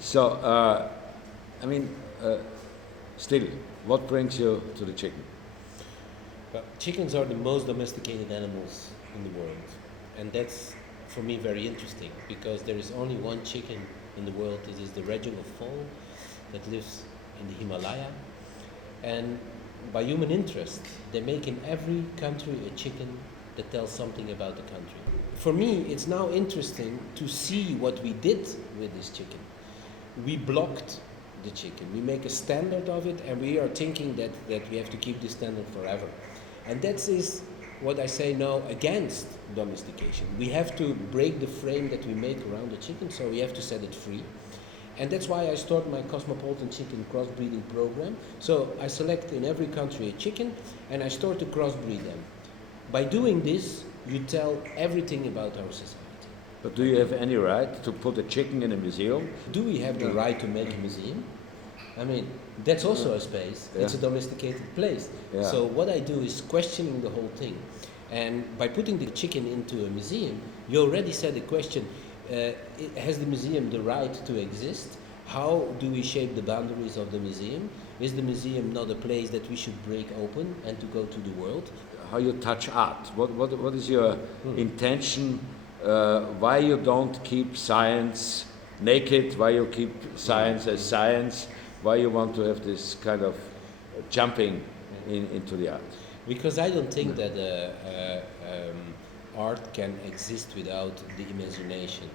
So, I mean, still, what brings you to the chicken? Well, chickens are the most domesticated animals in the world, and that's for me very interesting because there is only one chicken in the world. It is the regional fowl that lives in the Himalaya, and by human interest, they make in every country a chicken that tells something about the country. For me, it's now interesting to see what we did with this chicken. We blocked the chicken. We make a standard of it, and we are thinking that we have to keep this standard forever. And that is what I say now against domestication. We have to break the frame that we make around the chicken, so we have to set it free. And that's why I start my cosmopolitan chicken crossbreeding program. So I select in every country a chicken, and I start to crossbreed them. By doing this, you tell everything about our society. But do you have any right to put a chicken in a museum? Do we have the right to make a museum? I mean, that's also a space. Yeah. It's a domesticated place. Yeah. So what I do is questioning the whole thing. And by putting the chicken into a museum, you already said the question, has the museum the right to exist? How do we shape the boundaries of the museum? Is the museum not a place that we should break open and to go to the world? How you touch art? What is your intention? Why you don't keep science naked? Why you keep science as science? Why you want to have this kind of jumping into the art? Because I don't think that art can exist without the imagination.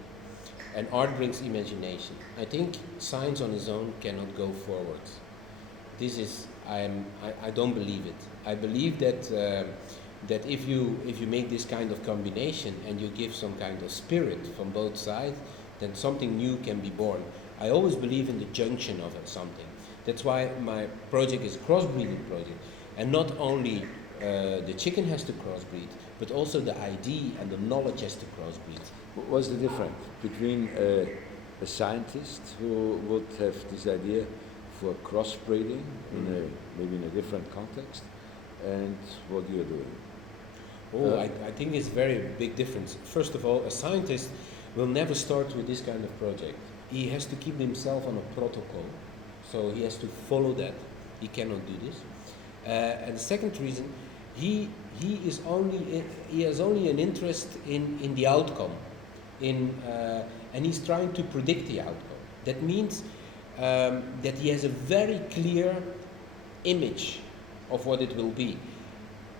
And art brings imagination. I think science on its own cannot go forward. This is, I don't believe it. I believe that if you make this kind of combination and you give some kind of spirit from both sides, then something new can be born. I always believe in the junction of something. That's why my project is a crossbreeding project. And not only the chicken has to crossbreed, but also the ID and the knowledge has to crossbreed. What's the difference between a scientist who would have this idea for crossbreeding maybe in a different context and what you're doing? I think it's a very big difference. First of all, a scientist will never start with this kind of project. He has to keep himself on a protocol, so he has to follow that. He cannot do this. And the second reason, he has only an interest in the outcome, and he's trying to predict the outcome. That means that he has a very clear image of what it will be.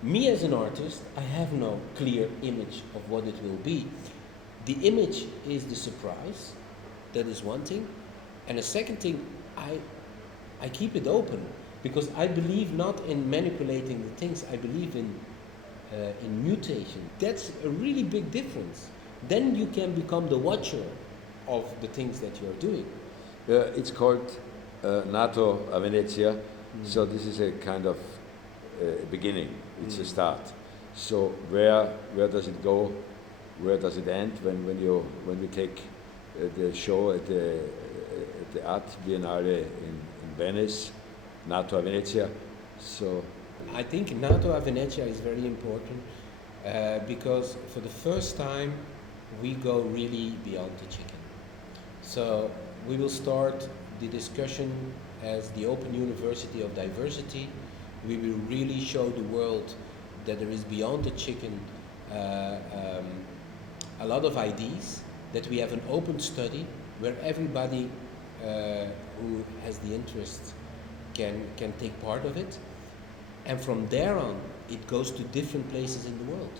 Me as an artist, I have no clear image of what it will be. The image is the surprise. That is one thing. And the second thing, I keep it open because I believe not in manipulating the things. I believe in mutation. That's a really big difference. Then you can become the watcher of the things that you are doing. It's called Nato Venezia. So this is a kind of beginning. It's a start. So where does it go? Where does it end? When we take the show at the art biennale in Venice, Nato Venezia. So I think Nato Venezia is very important because for the first time we go really beyond the chicken. So we will start the discussion as the Open University of Diversity. We will really show the world that there is beyond the chicken a lot of ideas, that we have an open study where everybody who has the interest can take part of it. And from there on, it goes to different places in the world.